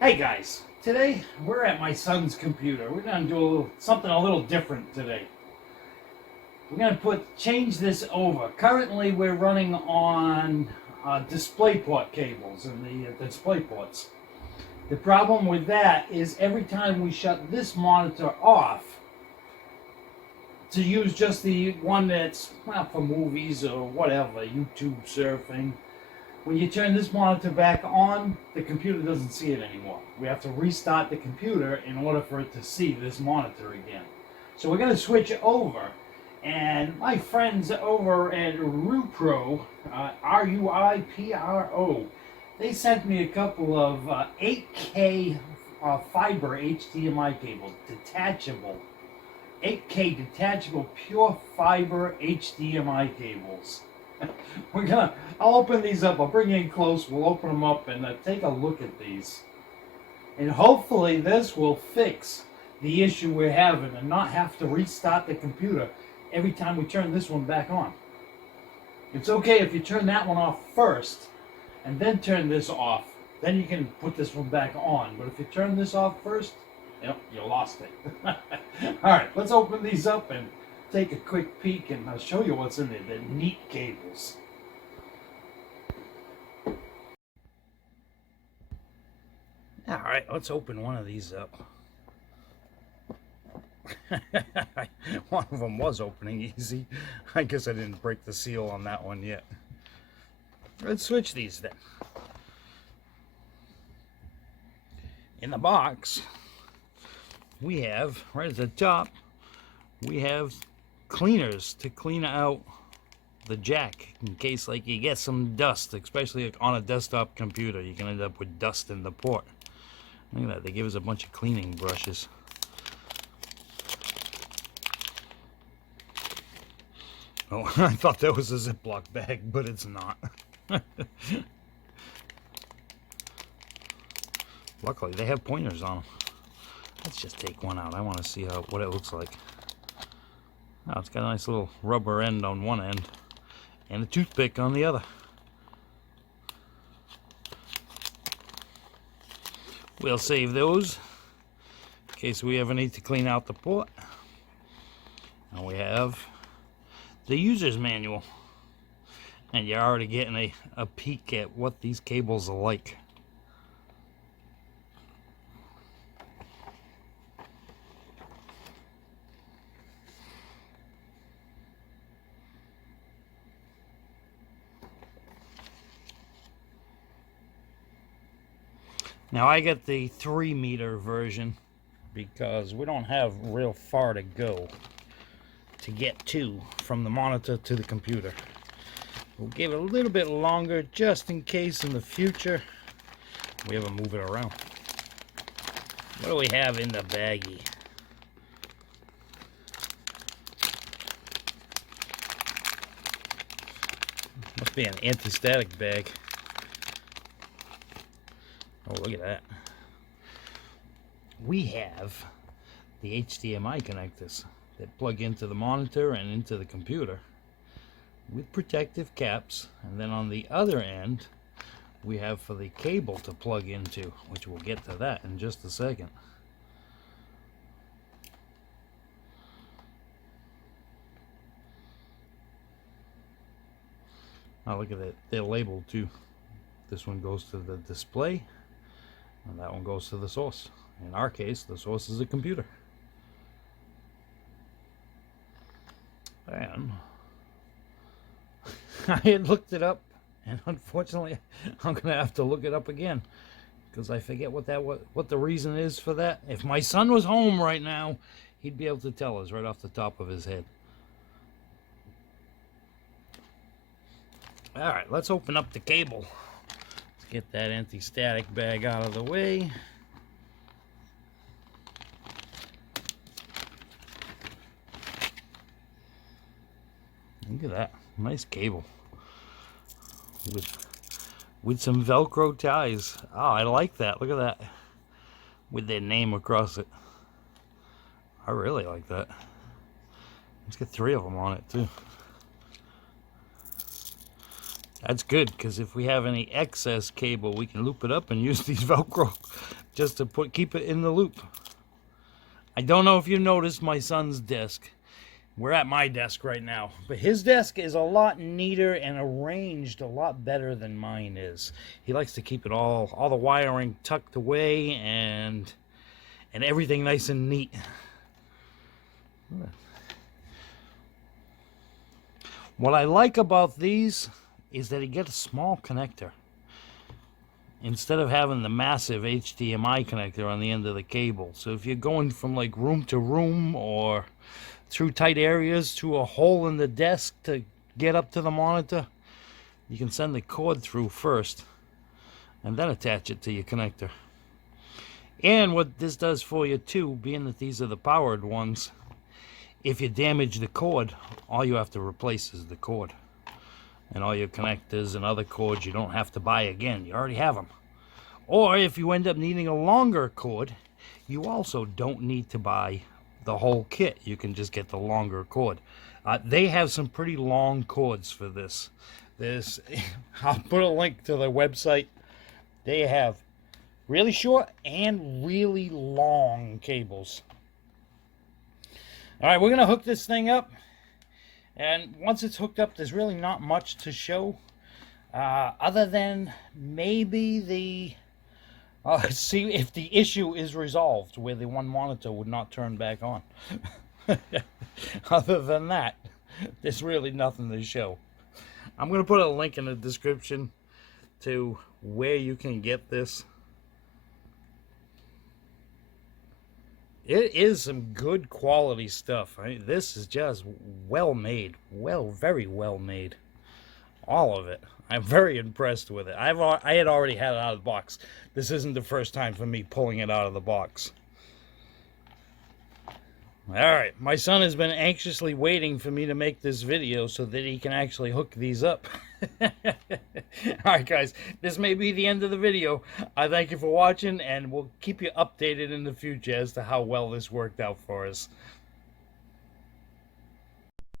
Hey guys, today we're at my son's computer. We're gonna do something a little different today. We're gonna change this over. Currently, we're running on DisplayPort cables and the display ports. The problem with that is every time we shut this monitor off to use just the one that's for movies or whatever, YouTube surfing. When you turn this monitor back on, the computer doesn't see it anymore. We have to restart the computer in order for it to see this monitor again. So we're going to switch over. And my friends over at RUIPRO, RUIPRO, they sent me a couple of 8K fiber HDMI cables, detachable. 8K detachable pure fiber HDMI cables. I'll open these up. I'll bring you in close. We'll open them up and take a look at these. And hopefully this will fix the issue we're having and not have to restart the computer every time we turn this one back on. It's okay if you turn that one off first and then turn this off. Then you can put this one back on. But if you turn this off first, you lost it. Alright, let's open these up and take a quick peek, and I'll show you what's in there. They're neat cables. Alright, let's open one of these up. One of them was opening easy. I guess I didn't break the seal on that one yet. Let's switch these then. In the box, we have, right at the top, we have cleaners to clean out the jack in case like you get some dust, especially on a desktop computer. You can end up with dust in the port. Look at that, they give us a bunch of cleaning brushes. Oh, I thought that was a Ziploc bag, but it's not. Luckily they have pointers on them. Let's just take one out. I want to see what it looks like. Oh, it's got a nice little rubber end on one end and a toothpick on the other. We'll save those in case we ever need to clean out the port. And we have the user's manual. And you're already getting a peek at what these cables are like. Now I get the 3-meter version because we don't have real far to go to get to from the monitor to the computer. We'll give it a little bit longer just in case in the future we ever move it around. What do we have in the baggie? Must be an anti-static bag. Oh, look at that. We have the HDMI connectors that plug into the monitor and into the computer with protective caps. And then on the other end, we have for the cable to plug into, which we'll get to that in just a second. Now look at it. They're labeled too. This one goes to the display. And that one goes to the source. In our case, the source is a computer. And I had looked it up, and unfortunately, I'm gonna have to look it up again because I forget what the reason is for that. If my son was home right now, he'd be able to tell us right off the top of his head. All right, let's open up the cable. Get that anti-static bag out of the way. Look at that. Nice cable. With some Velcro ties. Oh, I like that. Look at that. With their name across it. I really like that. Let's get 3 of them on it too. That's good, because if we have any excess cable, we can loop it up and use these Velcro just to keep it in the loop. I don't know if you noticed my son's desk. We're at my desk right now, but his desk is a lot neater and arranged a lot better than mine is. He likes to keep it all the wiring tucked away and everything nice and neat. What I like about these is that you get a small connector. Instead of having the massive HDMI connector on the end of the cable. So if you're going from like room to room or through tight areas to a hole in the desk to get up to the monitor, you can send the cord through first and then attach it to your connector. And what this does for you too, being that these are the powered ones, if you damage the cord, all you have to replace is the cord. And all your connectors and other cords you don't have to buy again. You already have them. Or if you end up needing a longer cord, you also don't need to buy the whole kit. You can just get the longer cord. They have some pretty long cords for this. I'll put a link to their website. They have really short and really long cables. All right, we're going to hook this thing up. And once it's hooked up, there's really not much to show. Other than maybe the... see if the issue is resolved where the one monitor would not turn back on. Other than that, there's really nothing to show. I'm going to put a link in the description to where you can get this. It is some good quality stuff. This is just well made. Very well made. All of it. I'm very impressed with it. I had already had it out of the box. This isn't the first time for me pulling it out of the box. Alright, my son has been anxiously waiting for me to make this video so that he can actually hook these up. Alright guys, this may be the end of the video. I thank you for watching, and we'll keep you updated in the future as to how well this worked out for us.